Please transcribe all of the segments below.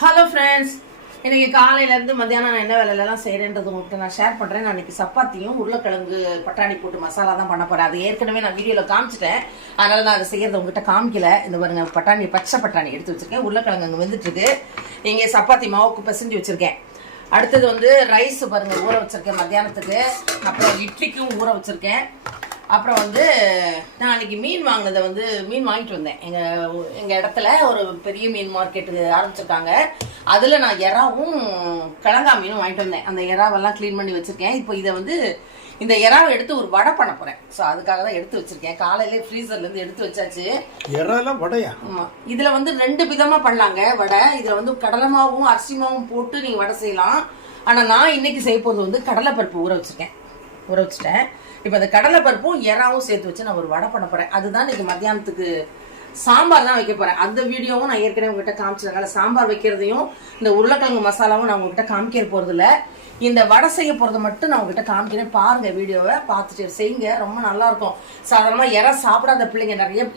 Hello friends, இன்னைக்கு காலையிலேருந்து மத்தியானம் நான் என்ன வேலையெல்லாம் செய்கிறேன்றது உங்கள்கிட்ட நான் ஷேர் பண்ணுறேன். நான் இன்னைக்கு சப்பாத்தியும் உருளைக்கிழங்கு பட்டாணி போட்டு மசாலா தான் பண்ண போகிறேன். அது ஏற்கனவே நான் வீடியோவில் காமிச்சிட்டேன், அதனால் நான் அதை செய்கிறத உங்கள்கிட்ட காமிக்கல. இந்த பாருங்க, பட்டாணி பச்சை பட்டாணி எடுத்து வச்சுருக்கேன், உருளைக்கிழங்கு அங்கே வந்துட்டுருக்கு. இங்கே சப்பாத்தி மாவுக்கு பிசைஞ்சு வச்சுருக்கேன். அடுத்தது வந்து ரைஸ் பாருங்கள் ஊற வச்சுருக்கேன் மத்தியானத்துக்கு. அப்புறம் இட்லிக்கும் ஊற வச்சுருக்கேன். அப்புறம் வந்து நான் அன்றைக்கி மீன் வாங்கினதை வந்து மீன் வாங்கிட்டு வந்தேன். எங்கள் இடத்துல ஒரு பெரிய மீன் மார்க்கெட்டு ஆரம்பிச்சிருக்காங்க. அதில் நான் எறாவும் கிழங்கா மீனும் வாங்கிட்டு வந்தேன். அந்த எறாவெல்லாம் க்ளீன் பண்ணி வச்சுருக்கேன். இப்போ இதை வந்து இந்த எறாவை எடுத்து ஒரு வடை பண்ண போகிறேன். ஸோ அதுக்காக தான் எடுத்து வச்சுருக்கேன். காலையிலே ஃப்ரீசர்லேருந்து எடுத்து வச்சாச்சு. எறாலாம் வடையா? ஆமாம், இதில் வந்து 2 விதமாக பண்ணலாங்க வடை. இதில் வந்து கடலை மாவும் அரிசி மாவும் போட்டு நீங்கள் வடை செய்யலாம். ஆனால் நான் இன்னைக்கு செய்ய போகிறது வந்து கடலைப்பருப்பு ஊற வச்சுட்டேன். இப்போ அந்த கடலைப்பருப்பும் எறாவும் சேர்த்து வச்சு நான் ஒரு வடை பண்ண போகிறேன். அதுதான் இன்னைக்கு மத்தியானத்துக்கு சாம்பார் தான் வைக்க போகிறேன். அந்த வீடியோவும் நான் ஏற்கனவே உங்ககிட்ட காமிச்சிருக்கேன். சாம்பார் வைக்கிறதையும் இந்த உருளைக்கிழங்கு மசாலாவும் நான் உங்ககிட்ட காமிக்க போகிறது இல்லை. இந்த வடை செய்ய போகிறத மட்டும் நான் உங்ககிட்ட காமிக்கிறேன். பாருங்கள், வீடியோவை பார்த்துட்டு செய்யுங்க, ரொம்ப நல்லாயிருக்கும். சாதாரணமாக எறா சாப்பிடாத பிள்ளைங்க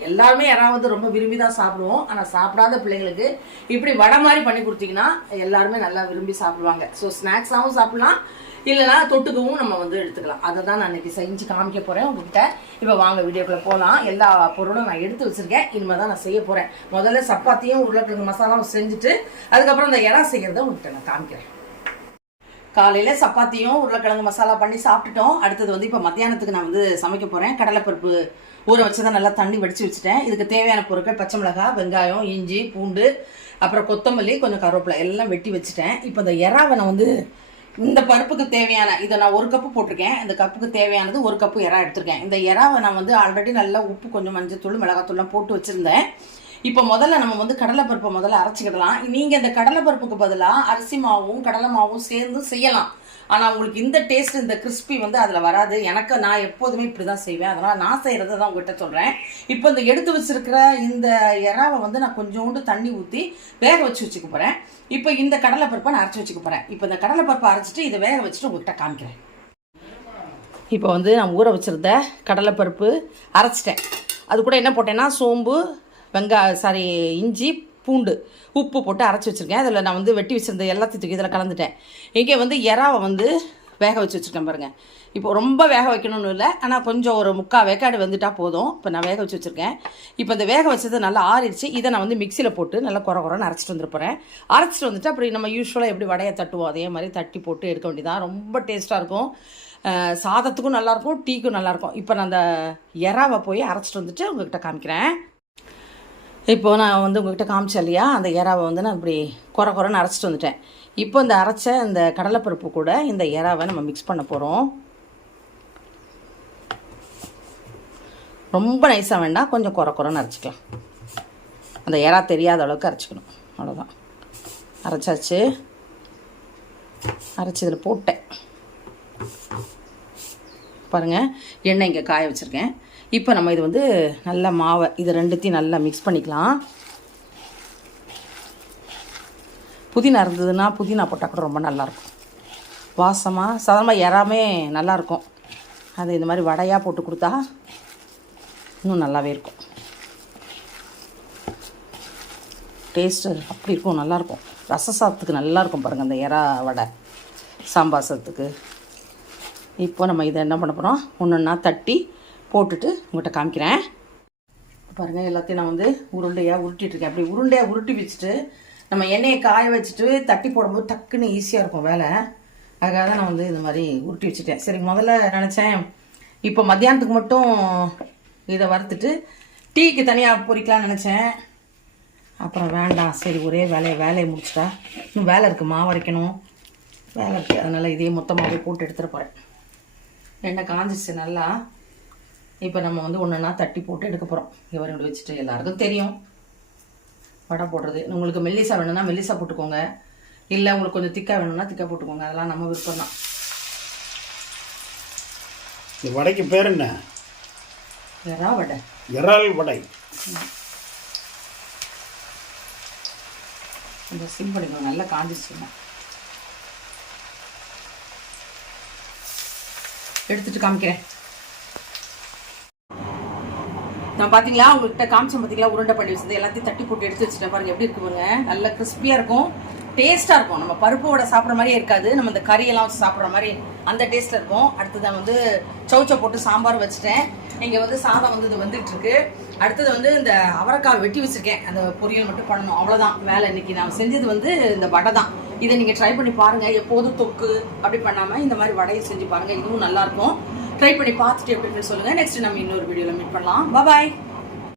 எல்லாருமே எறா வந்து ரொம்ப விரும்பி தான் சாப்பிடுவோம். ஆனால் சாப்பிடாத பிள்ளைங்களுக்கு இப்படி வடை மாதிரி பண்ணி கொடுத்தீங்கன்னா எல்லாருமே நல்லா விரும்பி சாப்பிடுவாங்க. ஸோ ஸ்நாக்ஸாகவும் சாப்பிடலாம், இல்லைனா தொட்டுக்கவும் நம்ம வந்து எடுத்துக்கலாம். அதை தான் நான் இன்னைக்கு செஞ்சு காமிக்க போகிறேன் உங்ககிட்ட. இப்போ வாங்க வீடியோக்குள்ளே போகலாம். எல்லா பொருளும் நான் எடுத்து வச்சுருக்கேன். இனிமேல் தான் நான் செய்ய போகிறேன். முதல்ல சப்பாத்தியும் உருளைக்கிழங்கு மசாலாவும் செஞ்சுட்டு அதுக்கப்புறம் இந்த எறா செய்கிறத உங்ககிட்ட நான் காமிக்கிறேன். காலையில் சப்பாத்தியும் உருளைக்கிழங்கு மசாலா பண்ணி சாப்பிட்டுட்டோம். அடுத்தது வந்து இப்போ மத்தியானத்துக்கு நான் வந்து சமைக்க போகிறேன். கடலைப்பருப்பு ஊற வச்சு தான் நல்லா தண்ணி வடித்து வச்சுட்டேன். இதுக்கு தேவையான பொருட்கள் பச்சை மிளகாய், வெங்காயம், இஞ்சி, பூண்டு, அப்புறம் கொத்தமல்லி, கொஞ்சம் கருவேப்பிலை எல்லாம் வெட்டி வச்சுட்டேன். இப்போ இந்த எறாவை நான் வந்து இந்த பருப்புக்கு தேவையான இதை நான் 1 கப்பு போட்டிருக்கேன். இந்த கப்புக்கு தேவையானது 1 கப்பு எறா எடுத்திருக்கேன். இந்த எறாவை நான் வந்து ஆல்ரெடி நல்லா உப்பு, கொஞ்சம் மஞ்சத்தூள், மிளகாத்தூள்லாம் போட்டு வச்சுருந்தேன். இப்போ முதல்ல நம்ம வந்து கடலைப்பருப்பை முதல்ல அரைச்சிக்கிடலாம். நீங்கள் இந்த கடலைப்பருப்புக்கு பதிலாக அரிசி மாவும் கடலை மாவும் சேர்ந்து செய்யலாம். ஆனால் உங்களுக்கு இந்த டேஸ்ட், இந்த கிறிஸ்பி வந்து அதில் வராது. நான் எப்போதுமே இப்படி தான் செய்வேன். அதனால் நான் செய்கிறத தான் உங்கள்கிட்ட சொல்கிறேன். இப்போ இந்த எடுத்து வச்சிருக்கிற இந்த எறாவை வந்து நான் கொஞ்சோண்டு தண்ணி ஊற்றி வேக வச்சுக்க போகிறேன். இப்போ இந்த கடலைப்பருப்பை நான் அரைச்சி வச்சுக்க போகிறேன். இப்போ இந்த கடலைப்பருப்பை அரைச்சிட்டு இதை வேக வச்சுட்டு உங்கள்கிட்ட காமிக்கிறேன். இப்போ வந்து நான் ஊற வச்சுருந்த கடலைப்பருப்பு அரைச்சிட்டேன். அது கூட என்ன போட்டேன்னா சோம்பு, இஞ்சி, பூண்டு, உப்பு போட்டு அரைச்சி வச்சுருக்கேன். அதில் நான் வந்து வெட்டி வச்சுருந்த எல்லாத்தையும் தூக்கி இதில் கலந்துட்டேன். இங்கே வந்து எறாவை வந்து வேக வச்சு வச்சுருக்கேன் பாருங்கள். இப்போ ரொம்ப வேக வைக்கணும்னு இல்லை, ஆனால் கொஞ்சம் ஒரு 3/4 வேக்காடு வந்துட்டால் போதும். இப்போ நான் வேக வச்சு வச்சுருக்கேன். இப்போ இந்த வேக வச்சது நல்லா ஆறிடுச்சு. இதை நான் வந்து மிக்சியில் போட்டு நல்லா குறன்னு அரைச்சிட்டு வந்துருப்பேன். அரைச்சிட்டு வந்துட்டு அப்படி நம்ம யூஸ்வலாக எப்படி வடையை தட்டுவோம் அதே மாதிரி தட்டி போட்டு எடுக்க வேண்டியதான். ரொம்ப டேஸ்ட்டாக இருக்கும். சாதத்துக்கும் நல்லாயிருக்கும், டீக்கும் நல்லாயிருக்கும். இப்போ நான் அந்த எறாவை போய் அரைச்சிட்டு வந்துட்டு உங்கள்கிட்ட காமிக்கிறேன். இப்போது நான் வந்து உங்கள்கிட்ட காமிச்சேன் இல்லையா, அந்த எறாவை வந்து நான் இப்படி குறன்னு அரைச்சிட்டு வந்துட்டேன். இப்போ இந்த அரைச்ச இந்த கடலைப்பருப்பு கூட இந்த எறாவை நம்ம மிக்ஸ் பண்ண போகிறோம். ரொம்ப நைஸாக வேண்டாம், கொஞ்சம் குறன்னு அரைச்சிக்கலாம். அந்த எறா தெரியாத அளவுக்கு அரைச்சிக்கணும், அவ்வளோதான். அரைச்சாச்சு. அரைச்சி இதில் போட்டேன் பாருங்கள். எண்ணெய் இங்கே காய வச்சுருக்கேன். இப்போ நம்ம இது வந்து நல்லா மாவை இது 2த்தையும் நல்லா மிக்ஸ் பண்ணிக்கலாம். புதினா இருந்ததுன்னா புதினா போட்டால் கூட ரொம்ப நல்லாயிருக்கும், வாசமாக. சாதாரணமாக எறாமே நல்லாயிருக்கும். அது இந்த மாதிரி வடையாக போட்டு கொடுத்தா இன்னும் நல்லாவே இருக்கும். டேஸ்ட்டு அப்படி இருக்கும், நல்லாயிருக்கும். ரச சாதத்துக்கு நல்லாயிருக்கும் பாருங்கள் அந்த எறா வடை, சாம்பார் சாதத்துக்கு. இப்போ நம்ம இதை என்ன பண்ண போகிறோம், ஒன்றா தட்டி போட்டுட்டு உங்கள்கிட்ட காமிக்கிறேன். பாருங்கள், எல்லாத்தையும் நான் வந்து உருண்டையாக உருட்டிகிட்ருக்கேன். அப்படி உருண்டையாக உருட்டி வச்சுட்டு நம்ம எண்ணெயை காய வச்சுட்டு தட்டி போடும்போது டக்குன்னு ஈஸியாக இருக்கும் வேலை. அதுக்காக தான் நான் வந்து இந்த மாதிரி உருட்டி வச்சுட்டேன். சரி, முதல்ல நினச்சேன் இப்போ மத்தியானத்துக்கு மட்டும் இதை வறுத்துட்டு டீக்கு தனியாக பொரிக்கலாம்னு நினச்சேன். அப்புறம் வேண்டாம், சரி ஒரே வேலையை முடிச்சிட்டா இன்னும் வேலை இருக்குது, மாவு அரைக்கணும், வேலை இருக்குது. அதனால் இதையே மொத்தமாகவே போட்டு எடுத்துகிட்டு போகிறேன். எண்ணெய் காஞ்சிச்சு நல்லா. இப்போ நம்ம வந்து ஒன்றுனா தட்டி போட்டு எடுக்க போகிறோம். இவரோட வச்சுட்டு எல்லாருக்கும் தெரியும் வடை போடுறது. உங்களுக்கு மெல்லிசா வேணும்னா மெல்லிசா போட்டுக்கோங்க, இல்லை உங்களுக்கு கொஞ்சம் திக்காக வேணும்னா திக்காக போட்டுக்கோங்க. அதெல்லாம் நம்ம விருப்பம் தான். இந்த வடைக்கு பேர் என்ன? எறா வடை. எறால் வடை. இந்த சிம் பண்ணிக்கோங்க, நல்லா காஞ்சிச்சுன்னா. எடுத்துட்டு காமிக்கிறேன். நான் பார்த்தீங்களா உங்கள்கிட்ட காமிச்சேன், பார்த்தீங்களா உருண்டை பண்ணி வச்சது எல்லாத்தையும் தட்டி போட்டு எடுத்து வச்சுட்டேன். பாருங்கள் எப்படி இருக்குங்க, நல்லா கிறிஸ்பியாக இருக்கும். டேஸ்ட்டாக இருக்கும். நம்ம பருப்பு வடை சாப்பிட்ற மாதிரியே இருக்காது, நம்ம இந்த கறியெல்லாம் வச்சு சாப்பிட்ற மாதிரி அந்த டேஸ்ட்டில் இருக்கும். அடுத்தது வந்து சௌச்சை போட்டு சாம்பார் வச்சுட்டேன். இங்கே வந்து சாதம் வந்து இது வந்துட்டு இருக்கு. அடுத்தது வந்து இந்த அவரைக்காய் வெட்டி வச்சிருக்கேன், அந்த பொரியல் மட்டும் பண்ணணும், அவ்வளோதான் வேலை. இன்னைக்கு நான் செஞ்சது வந்து இந்த வடை தான். இதை நீங்கள் ட்ரை பண்ணி பாருங்கள். எப்போதும் தொக்கு அப்படி பண்ணாமல் இந்த மாதிரி வடையை செஞ்சு பாருங்கள், இதுவும் நல்லாயிருக்கும். ட்ரை பண்ணி பார்த்துட்டு எப்படி சொல்லுங்கள். நெக்ஸ்ட் நம்ம இன்னொரு வீடியோவில் மீட் பண்ணலாம். பாய்.